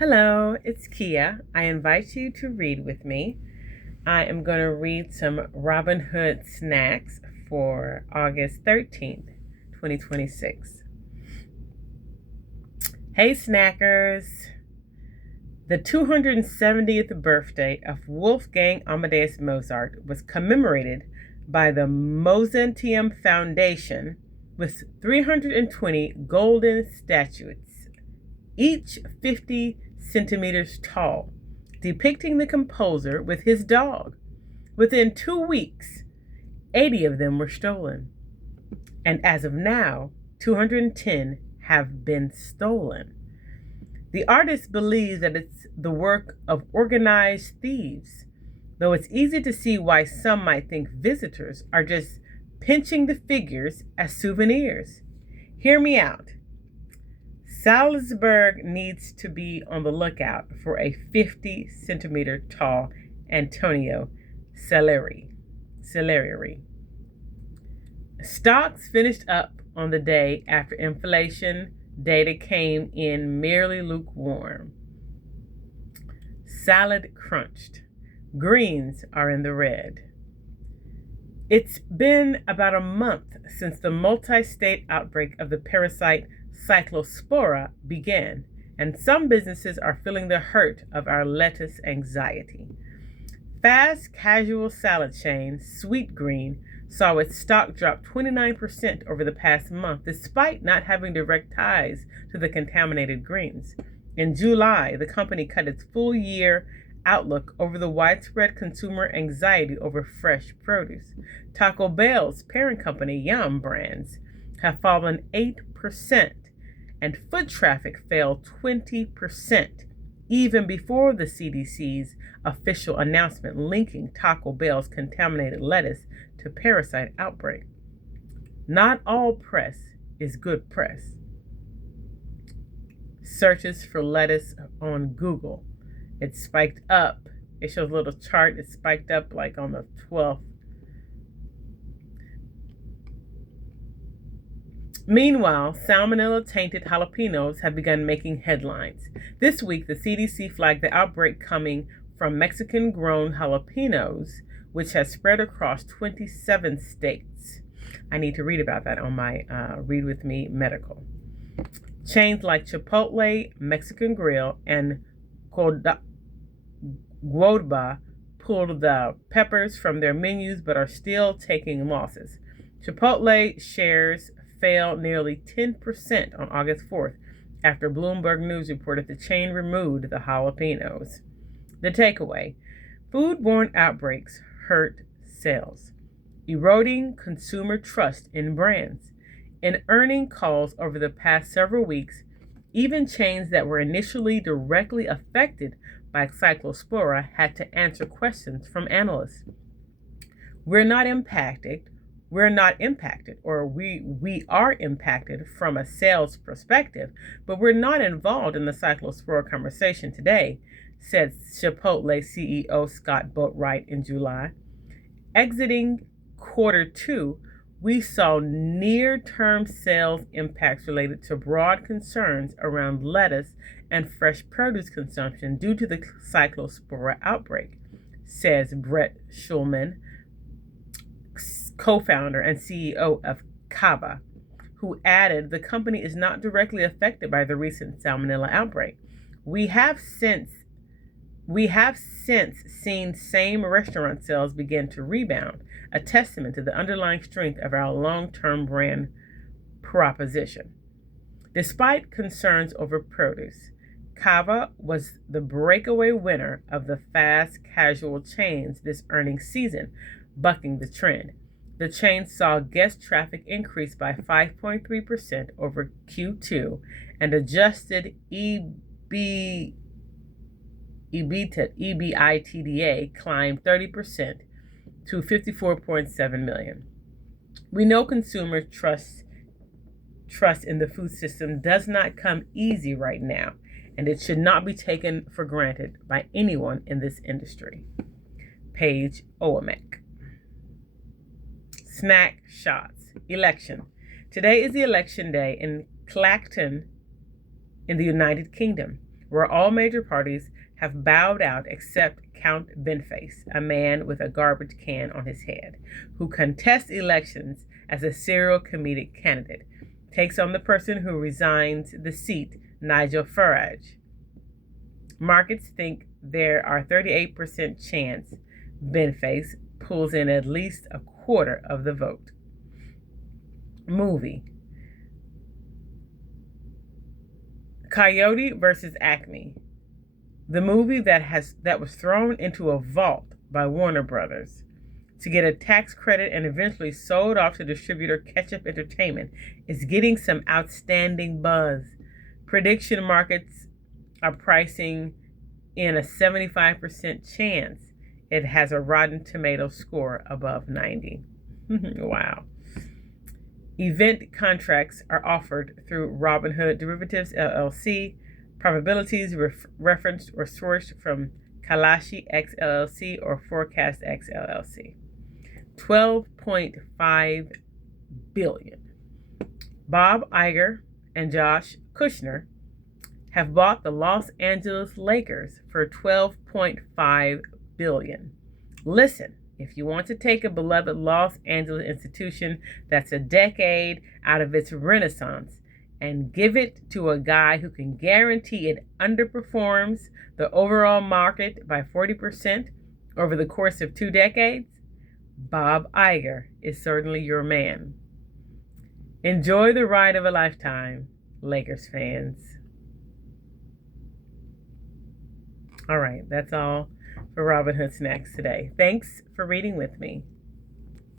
Hello, it's Kia. I invite you to read with me. I am going to read some Robinhood Snacks for August 13th, 2026. Hey, snackers! The 270th birthday of Wolfgang Amadeus Mozart was commemorated by the Mozarteum Foundation with 320 golden statuettes, each 50 centimeters tall, depicting the composer with his dog. Within 2 weeks, 80 of them were stolen. And as of now, 210 have been stolen. The artist believes that it's the work of organized thieves, though it's easy to see why some might think visitors are just pinching the figures as souvenirs. Hear me out. Salzburg needs to be on the lookout for a 50 centimeter tall Antonio Salieri. Stocks finished up on the day after inflation data came in merely lukewarm. Salad crunched. Greens are in the red. It's been about a month since the multi-state outbreak of the parasite Cyclospora began, and some businesses are feeling the hurt of our lettuce anxiety. Fast casual salad chain Sweet Green saw its stock drop 29% over the past month, despite not having direct ties to the contaminated greens. In July, the company cut its full year outlook over the widespread consumer anxiety over fresh produce. Taco Bell's parent company, Yum Brands, have fallen 8%, and foot traffic fell 20%, even before the CDC's official announcement linking Taco Bell's contaminated lettuce to parasite outbreak. Not all press is good press. Searches for lettuce on Google. It spiked up. It shows a little chart. It spiked up like on the 12th. Meanwhile, salmonella-tainted jalapenos have begun making headlines. This week, the CDC flagged the outbreak coming from Mexican-grown jalapenos, which has spread across 27 states. I need to read about that on my Read With Me Medical. Chains like Chipotle, Mexican Grill, and Guadba pulled the peppers from their menus but are still taking losses. Chipotle shares fell nearly 10% on August 4th after Bloomberg News reported the chain removed the jalapenos. The takeaway: foodborne outbreaks hurt sales, eroding consumer trust in brands. In earnings calls over the past several weeks, even chains that were initially directly affected by Cyclospora had to answer questions from analysts. We are impacted, or we are impacted from a sales perspective, but we're not involved in the Cyclospora conversation today, said Chipotle CEO Scott Boatwright in July. Exiting quarter two, we saw near-term sales impacts related to broad concerns around lettuce and fresh produce consumption due to the Cyclospora outbreak, says Brett Schulman, co-founder and CEO of Cava, who added the company is not directly affected by the recent salmonella outbreak. We have since seen same restaurant sales begin to rebound, a testament to the underlying strength of our long-term brand proposition. Despite concerns over produce, Cava was the breakaway winner of the fast casual chains this earnings season, bucking the trend. The chain saw guest traffic increase by 5.3% over Q2, and adjusted EBITDA climbed 30% to $54.7 million. We know consumer trust in the food system does not come easy right now, and it should not be taken for granted by anyone in this industry. Paige Oamek. Snack shots. Election. Today is the election day in Clacton in the United Kingdom. where all major parties have bowed out except Count Benface, a man with a garbage can on his head, who contests elections as a serial comedic candidate, takes on the person who resigns the seat, Nigel Farage. Markets think there are 38% chance Benface pulls in at least a quarter of the vote. Movie: Coyote versus Acme. The movie that was thrown into a vault by Warner Brothers to get a tax credit and eventually sold off to distributor Ketchup Entertainment is getting some outstanding buzz. Prediction markets are pricing in a 75% chance it has a Rotten Tomatoes score above 90. Wow. Event contracts are offered through Roninhood Derivatives LLC. Probabilities referenced or sourced from Kalashi X LLC or Forecast X LLC. 12.5 billion. Bob Iger and Josh Kushner have bought the Los Angeles Lakers for $12.5 billion. Listen, if you want to take a beloved Los Angeles institution that's a decade out of its renaissance and give it to a guy who can guarantee it underperforms the overall market by 40% over the course of 2 decades, Bob Iger is certainly your man. Enjoy the ride of a lifetime, Lakers fans. All right, that's all for Roninhood Snacks today. Thanks for reading with me.